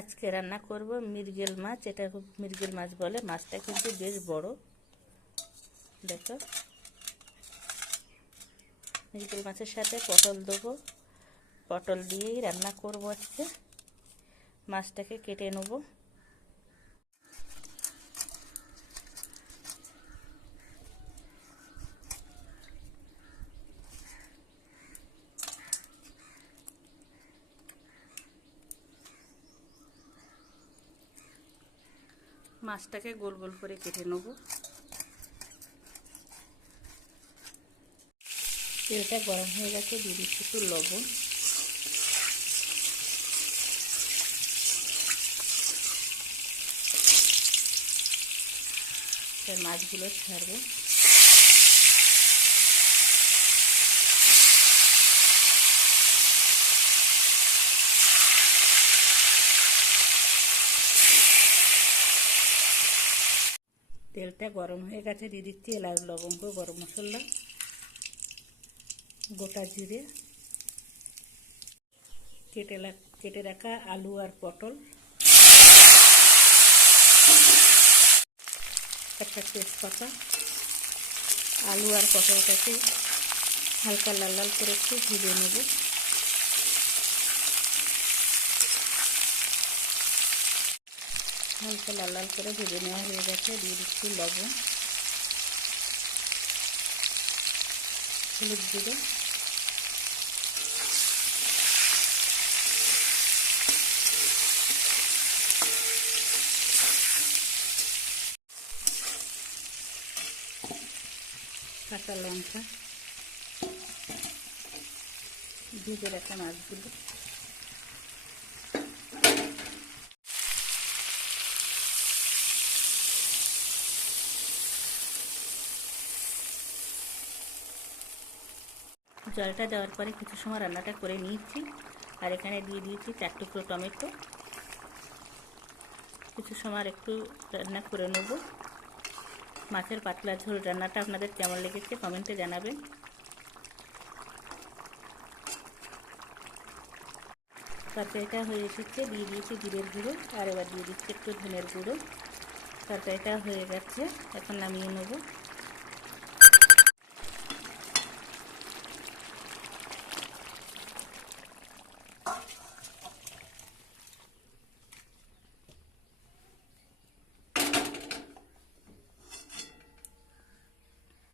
আজকে রান্না করব মৃগেল মাছ। এটা মৃগেল মাছ বলে। মাছটা কিন্তু বেশ বড়। দেখো, মৃগেল মাছের সাথে পটল দেবো। পটল দিয়েই রান্না করব আজকে। মাছটাকে কেটে নেব। মাছটাকে গোল গোল করে কেটে নেব। তেলটা গরম হয়ে গেছে, দিয়ে দিচ্ছি একটু লবণ। মাছগুলো ছাড়বো। তেলটা গরম হয়ে গেছে, দিয়ে দিচ্ছি এলাচ, লবঙ্গ, গরম মশলা, গোটা জিরে, কেটে রাখা আলু আর পটল, একটা তেজপাতা। আলু আর পটলটাকে হালকা লাল লাল করে একটু ভেজে নেব। হালকা লাল লাল করে ভেজে নেওয়া হয়ে গেছে, দিয়ে দিচ্ছি লবণ, হলুদ গুঁড়ো, কাঁচা লঙ্কা, ভেজে রাখা মাছগুলো। জলটা দেওয়ার পরে কিছু সময় রান্নাটা করে নিয়েছি। আর এখানে দিয়ে দিয়েছি 4 টুকরো টমেটো। কিছু সময় একটু রান্না করে নেব। মাছের পাতলা ঝোল রান্নাটা আপনাদের কেমন লেগেছে কমেন্টে জানাবেন। তরকারিটা হয়ে এসেছে, দিয়ে দিয়েছি জিরের গুঁড়ো, আর এবার দিয়ে দিচ্ছি একটু ধনের গুঁড়ো। তরকারিটা হয়ে গেছে, এখন নামিয়ে নেব।